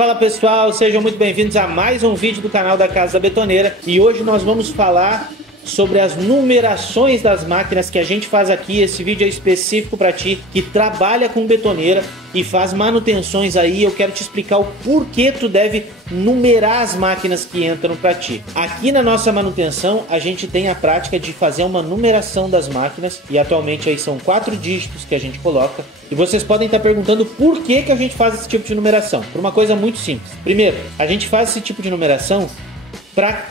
Fala pessoal, sejam muito bem-vindos a mais um vídeo do canal da Casa da Betoneira. E hoje nós vamos falar sobre as numerações das máquinas que a gente faz aqui. Esse vídeo é específico para ti que trabalha com betoneira e faz manutenções aí. Eu quero te explicar o porquê tu deve numerar as máquinas que entram para ti. Aqui na nossa manutenção a gente tem a prática de fazer uma numeração das máquinas e atualmente aí são 4 dígitos que a gente coloca. E vocês podem estar perguntando por que a gente faz esse tipo de numeração. Por uma coisa muito simples. Primeiro, a gente faz esse tipo de numeração para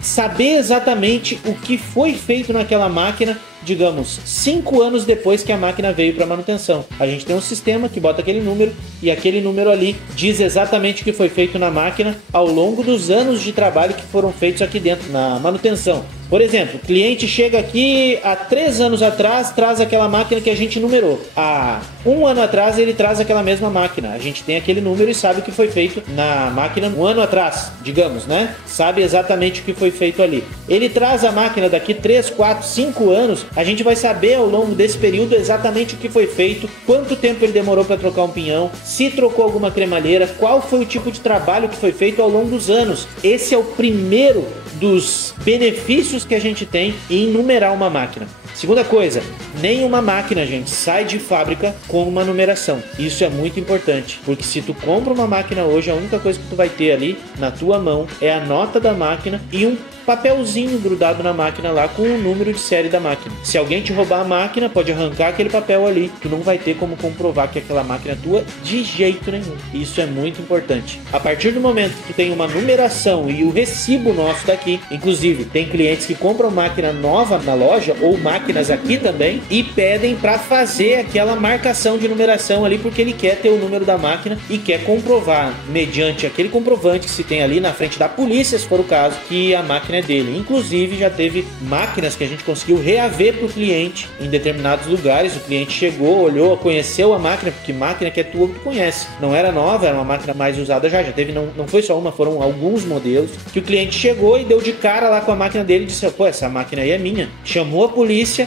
saber exatamente o que foi feito naquela máquina, digamos, 5 anos depois que a máquina veio para manutenção. A gente tem um sistema que bota aquele número e aquele número ali diz exatamente o que foi feito na máquina ao longo dos anos de trabalho que foram feitos aqui dentro na manutenção. Por exemplo, o cliente chega aqui há 3 anos atrás, traz aquela máquina que a gente numerou. Há 1 ano atrás ele traz aquela mesma máquina. A gente tem aquele número e sabe o que foi feito na máquina 1 ano atrás, digamos, né? Sabe exatamente o que foi feito ali. Ele traz a máquina daqui 3, 4, 5 anos, a gente vai saber ao longo desse período exatamente o que foi feito, quanto tempo ele demorou para trocar um pinhão, se trocou alguma cremalheira, qual foi o tipo de trabalho que foi feito ao longo dos anos. Esse é o primeiro dos benefícios que a gente tem em numerar uma máquina. Segunda coisa, nenhuma máquina, gente, sai de fábrica com uma numeração. Isso é muito importante, porque se tu compra uma máquina hoje, a única coisa que tu vai ter ali na tua mão é a nota da máquina e um papelzinho grudado na máquina lá com o número de série da máquina. Se alguém te roubar a máquina, pode arrancar aquele papel ali. Tu não vai ter como comprovar que aquela máquina é tua de jeito nenhum. Isso é muito importante. A partir do momento que tu tem uma numeração e o recibo nosso daqui, inclusive tem clientes que compram máquina nova na loja ou máquinas aqui também e pedem para fazer aquela marcação de numeração ali porque ele quer ter o número da máquina e quer comprovar mediante aquele comprovante que se tem ali na frente da polícia, se for o caso, que a máquina dele. Inclusive já teve máquinas que a gente conseguiu reaver para o cliente em determinados lugares. O cliente chegou, olhou, conheceu a máquina, porque máquina que é tua, tu conhece. Não era nova, era uma máquina mais usada já teve, não foi só uma, foram alguns modelos que o cliente chegou e deu de cara lá com a máquina dele e disse, pô, essa máquina aí é minha. Chamou a polícia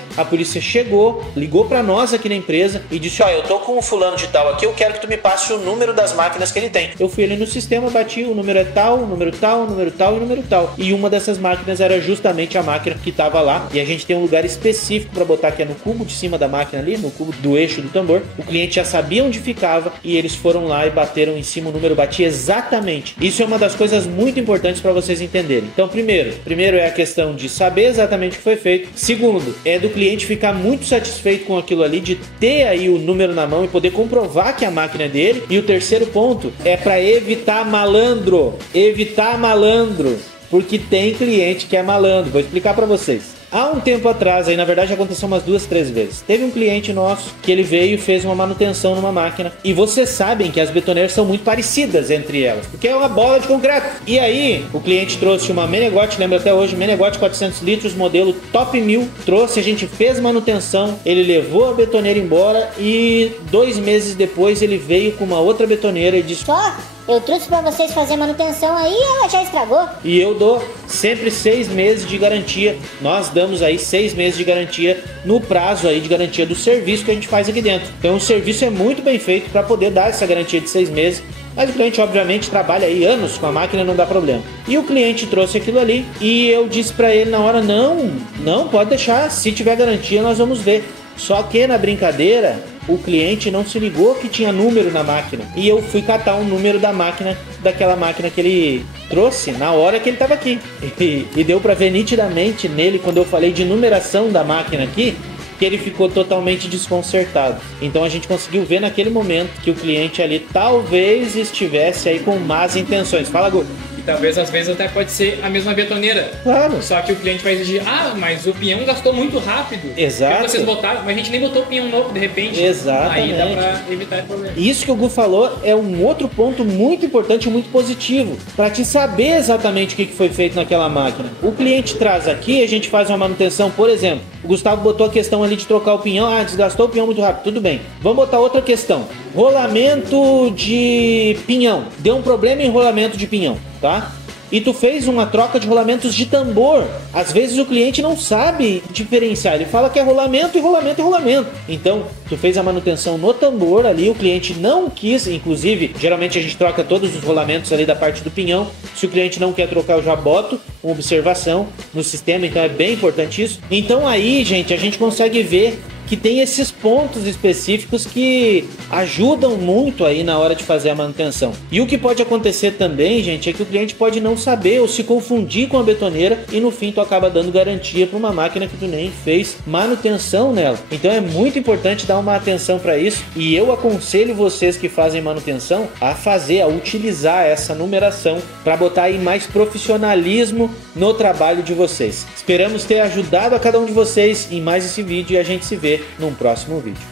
chegou, ligou para nós aqui na empresa e disse, ó, eu tô com o fulano de tal aqui, eu quero que tu me passe o número das máquinas que ele tem. Eu fui ali no sistema, bati, o número é tal, o número tal, o número tal e o número tal. E uma dessas máquinas era justamente a máquina que estava lá, e a gente tem um lugar específico para botar, que é no cubo de cima da máquina ali, no cubo do eixo do tambor. O cliente já sabia onde ficava e eles foram lá e bateram em cima, o número batia exatamente. Isso é uma das coisas muito importantes para vocês entenderem. Então, primeiro é a questão de saber exatamente o que foi feito. Segundo, é do cliente ficar muito satisfeito com aquilo ali, de ter aí o número na mão e poder comprovar que a máquina é dele. E o terceiro ponto é para evitar malandro. Porque tem cliente que é malandro. Vou explicar para vocês. Há um tempo atrás, aí na verdade aconteceu umas 2, 3 vezes. Teve um cliente nosso que ele veio e fez uma manutenção numa máquina. E vocês sabem que as betoneiras são muito parecidas entre elas, porque é uma bola de concreto. E aí, o cliente trouxe uma Menegote, lembra até hoje, Menegote 400 litros, modelo Top 1000. Trouxe, a gente fez manutenção, ele levou a betoneira embora e 2 meses depois ele veio com uma outra betoneira e disse, só, eu trouxe pra vocês fazer manutenção aí e ela já estragou. E eu dou sempre 6 meses de garantia. Nós damos aí 6 meses de garantia no prazo aí de garantia do serviço que a gente faz aqui dentro. Então o serviço é muito bem feito para poder dar essa garantia de 6 meses. Mas o cliente obviamente trabalha aí anos com a máquina, não dá problema. E o cliente trouxe aquilo ali e eu disse para ele na hora, não, pode deixar, se tiver garantia nós vamos ver. Só que na brincadeira, o cliente não se ligou que tinha número na máquina. E eu fui catar um número da máquina, daquela máquina que ele trouxe na hora que ele estava aqui. E deu para ver nitidamente nele, quando eu falei de numeração da máquina aqui, que ele ficou totalmente desconcertado. Então a gente conseguiu ver naquele momento que o cliente ali talvez estivesse aí com más intenções. Fala, Gu. E talvez às vezes até pode ser a mesma betoneira. Claro. Só que o cliente vai exigir, mas o pinhão gastou muito rápido. Exato. Vocês botaram, mas a gente nem botou o pinhão novo de repente. Exatamente. Aí dá pra evitar esse problema. Isso que o Gu falou é um outro ponto muito importante e muito positivo, para te saber exatamente o que foi feito naquela máquina. O cliente traz aqui, a gente faz uma manutenção, por exemplo, o Gustavo botou a questão ali de trocar o pinhão, desgastou o pinhão muito rápido, tudo bem. Vamos botar outra questão, rolamento de pinhão, deu um problema em rolamento de pinhão, tá? e tu fez uma troca de rolamentos de tambor. Às vezes o cliente não sabe diferenciar, ele fala que é rolamento e rolamento e rolamento. Então, tu fez a manutenção no tambor ali, o cliente não quis, inclusive, geralmente a gente troca todos os rolamentos ali da parte do pinhão. Se o cliente não quer trocar, eu já boto uma observação no sistema, então é bem importante isso. Então aí, gente, a gente consegue ver que tem esses pontos específicos que ajudam muito aí na hora de fazer a manutenção. E o que pode acontecer também, gente, é que o cliente pode não saber ou se confundir com a betoneira e no fim tu acaba dando garantia para uma máquina que tu nem fez manutenção nela. Então é muito importante dar uma atenção para isso e eu aconselho vocês que fazem manutenção a utilizar essa numeração para botar aí mais profissionalismo no trabalho de vocês. Esperamos ter ajudado a cada um de vocês em mais esse vídeo e a gente se vê num próximo vídeo.